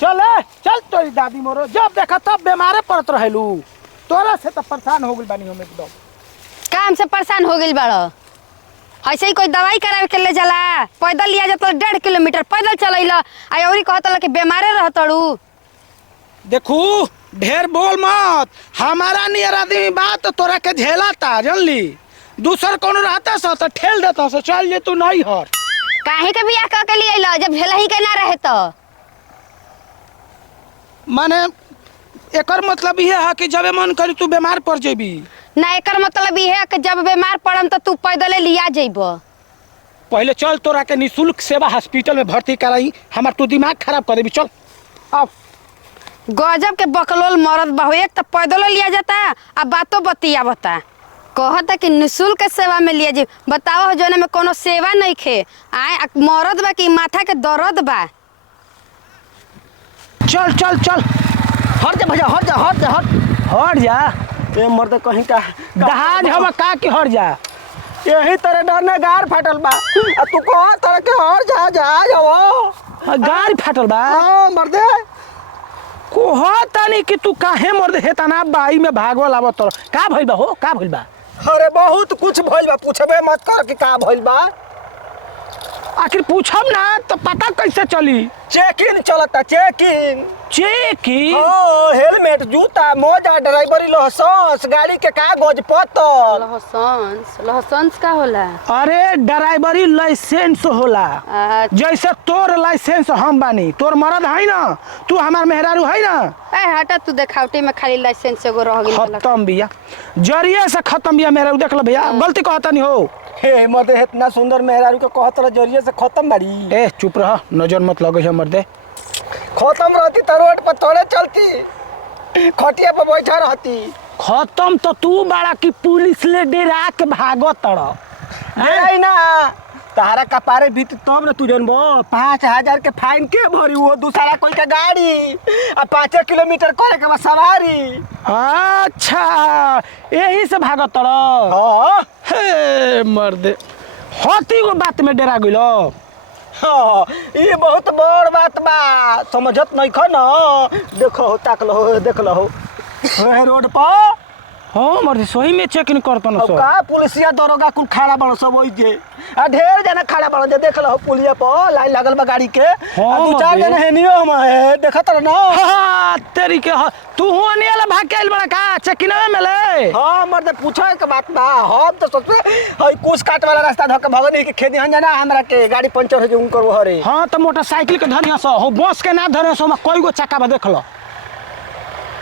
चल चल तोरी दादी मोरो जब देखा तब बीमारे पड़त रहेलू। तोरा से तो परेशान हो गइल बानी हम एकदम। काम से परेशान हो गइल बाड़ो। ऐसे ही कोई दवाई करावे के ले जाला, पैदल लिया जाता 1.5 किलोमीटर पैदल चलैला आ औरी कहता कि बीमारे रहतड़ू। देखू ढेर बोल मत, हमारा नियर आदमी बात तो तोरा के झेलाता जानली। दूसर कौन रहता सा तो ठेल देता सा चल जे तू नहीं हर। काहे के बियाह क के लिए अइला जब झेलही के ना रहे तो? माने एकर मतलब ये है कि जब मन करी तू बीमार पड़ जेबी ना। एकर मतलब ये है कि जब बीमार पड़म तो तू पैदल लिया जइबो। पहले चल तोरा के निःशुल्क सेवा हॉस्पिटल में भर्ती कराई। हमार तू दिमाग खराब कर देबी। चल अब गजब के बकलोल मरद बहु। एक तो पैदल लिया जाता आ बातों बतिया बता कहता कि निःशुल्क सेवा में लिया जी। बताओ जोने में कोनो सेवा नहीं खे आए मरद बा कि माथा के दर्द बा। चल चल चल हट जा भैया, हट जा हट जा हट। हट जा। ए मर्द कहीं का दहाज हम का के हट जा। यही तरह डरने गार फाटल बा आ तू कह तरह के हट जा जा जाओ। गाड़ी फाटल बा। हां मर्दे कोहतानी कि तू काहे मर्द हेतना बाई में भागवल आवत तोर का भइल बा हो? का भइल बा? अरे बहुत कुछ भइल बा, पूछबे मत कर कि का भइल बा। आखिर पूछब ना तो पता कैसे चली? चेकिंग चलता चेकिंग। चेकी हाँ हेलमेट जूता मोजा ड्राइवरी लाइसेंस गाड़ी के कागज पत्र। लाइसेंस का होला? अरे ड्राइवरी लाइसेंस होला। जैसे तोर लाइसेंस हम बानी, तोर मरद है ना, तू हमार मेहरारू है ना। ए हटा तू देखावटी में खाली लाइसेंस एगो रह गेल। खत्म बिया, जरिए से खत्म बिया मेहरारू। देख लो भैया गलती कहता नहीं हो। हे मर्दे इतना सुंदर मेहरारू के कहत रह जरिए से खत्म बाड़ी। ए चुप रह, नजर मत लगे है मर्दे। खत्म रहती तो रोड पर थोड़े चलती, खटिया पर बैठा रहती। खत्म तो तू बड़ा की पुलिस ले डेरा के भागो तड़ नहीं ना तारा कपारे बीत तब ना तू जनबो 5000 के फाइन के भरी वो दूसरा कोई के गाड़ी आ 5 किलोमीटर करे के बाद सवारी। अच्छा यही से भागो तड़। हां हे मर्दे होती वो बात में डेरा गइलो। हाँ ये बहुत बड़ बात बा, समझत नहीं खा ना। देखो ताक लो देख लो रोड पर। हाँ मर्दे सही में चेकिंग करतो ना सब। का पुलिसिया दरोगा कुल खड़ा बड़ सब होई जे आ ढेर जना खड़ा बड़ जे। देख लो पुलिया पर लाइन लागल बा गाड़ी के। हाँ, दो चार जना हेनियो हम है देखत रह ना। हाँ तेरी के तू हो नहीं वाला भाग के आइल बड़ा का चेकिंग में ले। हाँ मर्द पूछे के बात बा। हम तो सोचते हई कुछ काट वाला रास्ता धक भगनी के खेती हन जना हमरा के गाड़ी पंचर हो जे उनकर वो हरे। हाँ तो मोटरसाइकिल के धनिया सो हो, बस के ना धरे सो। कोई गो चक्का बा देख लो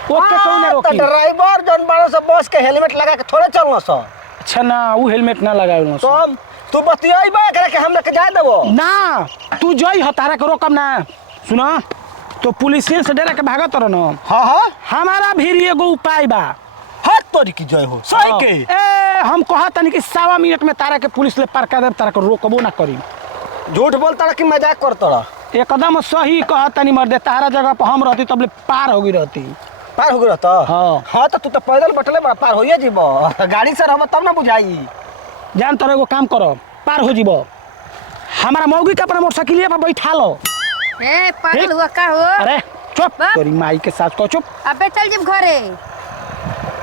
ओके कौन रोकी। ड्राइवर जन बारो से बस के हेलमेट लगा के थोड़े चलना सो। अच्छा ना वो हेलमेट ना लगावल सो। तू बतियाइबा करे के हम लेके जाए देबो ना। तू जई ह तारा के रोकम ना। सुना तो पुलिस से डेरा के भागत रह ना। हां हां हमारा भी एगो उपाय बा। हाथ तोरी की जय हो सही के। ए हम कहत नहीं कि 1.25 मिनट में तारा के पुलिस ले पार कर देब, तारा के रोकबो ना करी। झूठ बोलता कि मजाक करता? एकदम सही कहत नहीं मर्दे। तारा जगह पर हम रहती तब ले पार हो गई रहती। पार हो गया तो हाँ हाँ तो तू तो पैदल बटले बड़ा पार होइए जीबो। गाड़ी से रहब तब ना बुझाई। जान तोरा एगो काम करो, पार हो जीबो। हमारा मौगी के अपना मोटरसाइकिल पर बैठा लो। ए पागल हुआ का हो? अरे चुप, तेरी माई के साथ को चुप। अबे चल जिब घरे।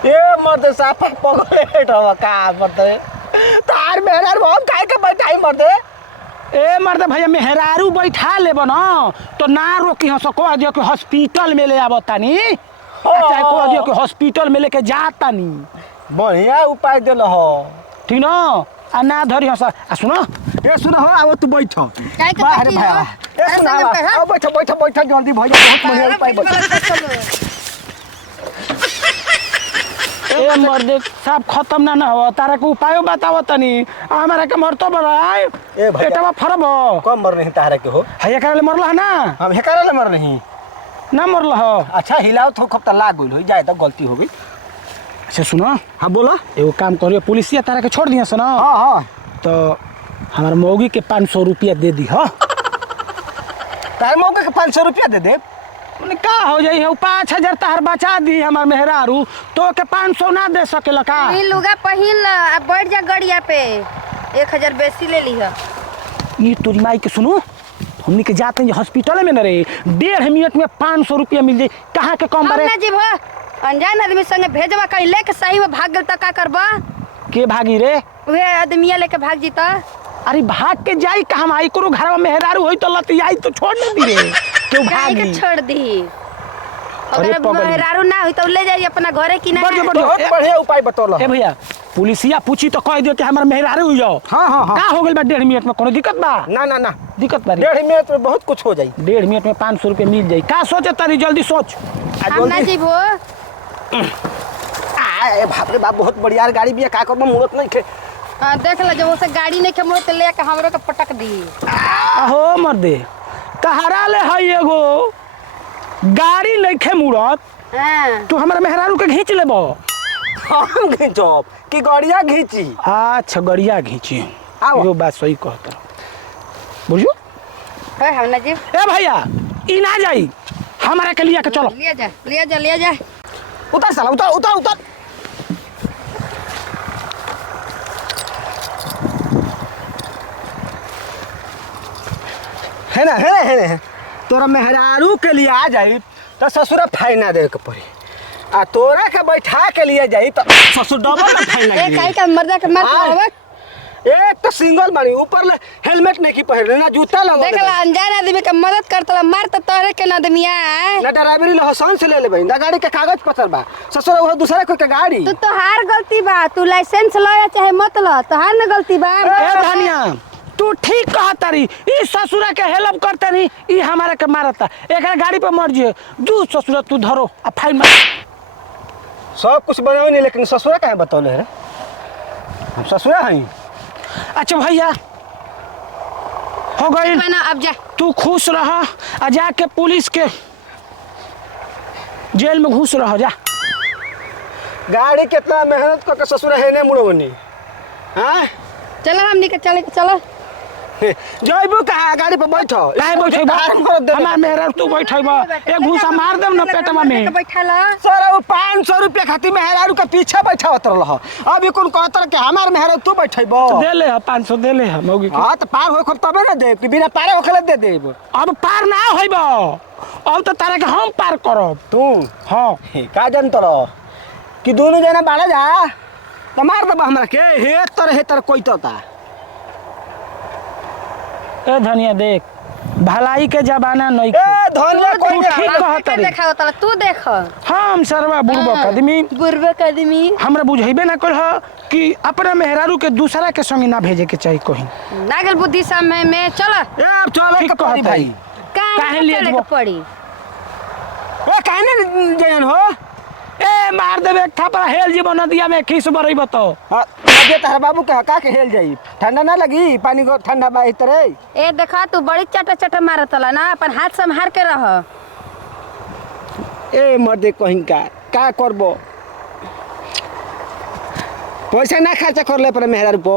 ए मर्दे साफा पगलेट हो का मर्दे। तार मेहरार बहुत काहे के बैठाई मर्दे। ए मर्दे भैया मेहरारू बैठा लेबो ना तो ना रोकी हंसो। कह दियो कि हॉस्पिटल में ले आवतानी, चाहे कह दियो कि हॉस्पिटल में लेके जातानी। बढ़िया उपाय देल हो ठीक ना। आ ना धरी हंसा। आ सुनो ए सुनो हो आव तू बैठ। काहे के बाहर बैठी भाया हो? ए सुनो आओ बैठ बैठ बैठ जल्दी भैया बहुत बढ़िया उपाय बता। ए मर्दे सब खत्म ना हो। तारा के उपाय बताओ तनी। हमारा के मरतो बड़ाई ए भैया एटवा फरबो कम मर नहीं तारा के हो। हैया करे मरला है ना। हम हेकारे ले मर नहीं ना मरला हो। अच्छा हिलाओ तो खपता लाग गइल हो जाए तो गलती हो गई। अच्छा सुनो, हाँ बोला। एगो काम करियो, पुलिसिया तारा के छोड़ दिया ना। हाँ हाँ तो हमारे मौगी के 500 रुपया दे दी। हाँ तार मौके के 500 रुपया दे दे। का हो जाई है 5000 तार बचा दी हमार मेहरारू तो के 500 ना दे सकेला का। ई लुगा पहिन ल आ बैठ जा गड़िया पे 1000 बेसी ले लीह। ये तोरी माई के सुनो हमनी के जाते हैं हॉस्पिटल में न रे 1.5 मिनट में 500 रुपया मिल जाए। कहाँ के कम बारे ना जी भो अनजान आदमी संगे भेजबा कहीं लेके सही में भाग गेल त का करबा? के भागी रे? वे आदमिया लेके भाग जीता। अरे भाग के जाई कहाँ आई करो घर में मेहरारू होई तो लतियाई तो छोड़ न दी रे क्यों काहे भागी? के छोड़ दी? अरे अगर पगली। मेहरारू ना होई तो ले जाई अपना घरे की ना। बढ़िया, बहुत बढ़िया उपाय बतौल। ए भैया पुलिसिया पूछी तो कह दियो कि हमार मेहरारू हो जाओ। हाँ हाँ हाँ का हो गइल बा 1.5 मिनट में कोनो दिक्कत बा? ना ना ना दिक्कत बा रे? 1.5 मिनट में बहुत कुछ हो जाई। 1.5 मिनट में 500 रुपये मिल जाई। का सोचे तारी जल्दी सोच। हम ना जी भो ए बाप रे बाप बहुत बढ़िया गाड़ी बिया का करबो मुहूर्त नहीं खे। देख ल जब उसे गाड़ी नहीं के मोड़ ते ले के हमरो के पटक दी। अहो मर्दे तहरा ले हई एगो गाड़ी नइखे मुड़त हां तू हमारा मेहरारू के घींच लेबो। हम घिंचब कि गाड़िया घिंची? अच्छा गड़िया घींची आओ। यो बात सही कहता बुझू। है हम ना जी ए भैया ई ना जाई हमारा के लिया के चलो। ले जा ले जा ले जा। उतर साला उतर उतर उतर। है ना है तोरा मेहरारू के लिए आ जाई तो ससुरा फाइना दे के पड़ी आ तोरा के बैठा के लिए जाई तो ससुर डबल ना फाइन ए लगी। काई का मर्दा के मार हाँ। होवे। एक तो सिंगल बानी ऊपर ले हेलमेट नहीं की पहन ना जूता लगा देख ल अनजान आदमी के मदद करतला मार त तोरे के ना आदमिया। ना ड्राइवरी लाइसेंस से ले ले भाई ना गाड़ी के कागज पत्र बा ससुर वो दूसरा कोई के गाड़ी। तू तोहार गलती बा तू लाइसेंस ल या चाहे मत ल तोहार ना गलती बा। ए धनिया तू ठीक कहता रही ई ससुरा के हेल्प करता रही ई हमारा के मारता एक गाड़ी पे मर जे दू ससुरा तू धरो आ फाइन मार। सब कुछ बनाओ नहीं लेकिन ससुरा काहे बतौले रे? हम ससुरा हई। अच्छा भैया हो गई बना अब जा तू खुश रह आ जाके पुलिस के जेल में घुस रह जा। गाड़ी कितना मेहनत करके ससुरा है ने मुड़वनी। हाँ चलो हमनी के चलो जइबू कहाँ गाड़ी पे बैठो काहे बैठेबा हमार मेहरा तू बैठेबा एक घूसा मार देम ना पेटवा में। बैठा ल सर वो 500 रुपया खातिर मेहरारू के पीछे बैठा उतर रहा अभी कौन कहतर के हमार मेहरारू तू बैठेबो। दे ले 500 दे ले मौगी के। हाँ तो पार हो खब तबे ना दे कि बिना पारे होखले दे देब। अब पार ना होइबो अब तो तारा के हम पार करब। तू हाँ का जानत रह कि दोनों जना बाड़ा जा तो मार दबा हमरा के हे तर कोई तो ता। ए धनिया देख भलाई के जमाना नहीं ए धनिया कोई ठीक कहत के रही। देखा तला तू देख हम सरवा बुड़बक आदमी बुरबक आदमी हमरा बुझेबे ना कर कि अपना मेहरारू के दूसरा के संग ना भेजे के चाहिए कहीं। नागल बुद्धि समय में चल ए अब चलो ठीक के पड़ी कहत भाई। रही। काहे काहे लिए चले जबो? के पड़ी ए कहने जयन हो ए मार देबे थापा हेल जीवन नदिया में खीस बरई बतो। हाँ लगे तार बाबू के हका के हेल जाई ठंडा ना लगी पानी को ठंडा बा इतरे। ए देखा तू बड़ी चटा मारतला ना अपन हाथ संभार के रह। ए मर्दे कहीं का करबो पैसा ना खर्चा कर ले पर मेहरारू पो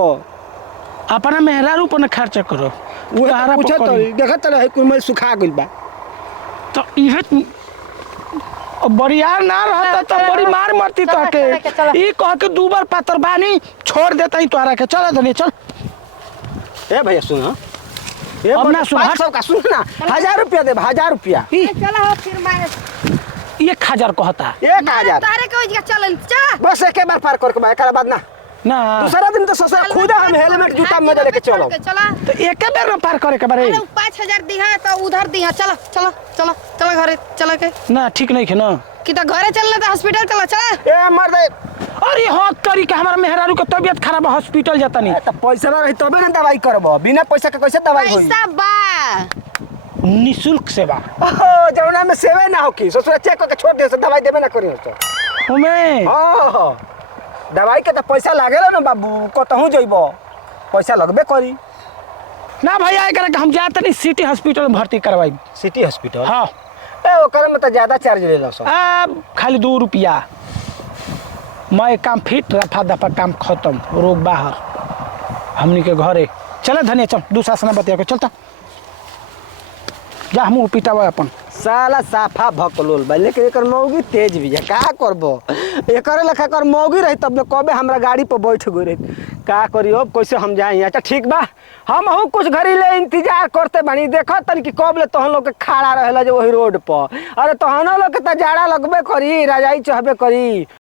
अपना मेहरारू पर न खर्चा करो वो तारा पर पूछत करी। देखत रहे कुल में सुखा गइल बा। तो इहे बरियार ना रहता तो बड़ी मार मरती तो चलो। के ई कह के दू बार पातर बानी छोड़ देता ही तोरा के चल धनी चल। ए भैया सुन ए अब ना सुन, 500 का सुन ना 1000 रुपया दे 1000 रुपया ई चला हो फिर मार 1000 कहता 1000 तारे के ओइजा चलन चा बस एक बार पार करके बा एकर बाद ना ना दूसरा दिन तो ससुर खुद हम हेलमेट जूता में लेके चलो। चला तो एक बेर में पार करे के बारे अरे 5000 दिहा तो उधर दिहा चलो घरे चल के ना ठीक नहीं है ना कि तो घरे चलना तो हॉस्पिटल चला ए मर्दे अरे हाँ करी के हमारा मेहरारू के तबियत खराब है हॉस्पिटल जाता नहीं तो पैसा ना रही तबे ना दवाई करबो बिना पैसा के कैसे दवाई होई। पैसा बा निःशुल्क सेवा ओहो जौना में सेवे ना हो की ससुर चेक करके छोड़ दे से दवाई देबे ना करी तो। हमें हां दवाई के तो पैसा लागेला ना बाबू कतहु जइबो पैसा लगबे करी। ना भैया एकरा के हम जाते नहीं सिटी हॉस्पिटल में भर्ती करवाई। सिटी हॉस्पिटल हाँ ए ओकर में तो ज्यादा चार्ज लेला सो। अब खाली 2 रुपया मैं काम फिट रफा दफा काम खत्म रोग बाहर हमनी के घरे चल धनिया चल दूसरा सना बतिया के चलता जा मुँह पिटावा अपन साला साफा भकलोल बा लेकिन एकर मौगी तेज भी है का करबो एकर लेखा कर मौगी रही तब कबे हमरा गाड़ी पर बैठ गई रही का करी अब कैसे हम जाई। अच्छा ठीक बा, हम हूँ कुछ घड़ी ले इंतजार करते बनी, देखो तन कि कब ले तहन लोग के खड़ा रहेला जो वही रोड पर। अरे तहनो लोग के तो जाड़ा लगबे करी, रजाई चहबे करी,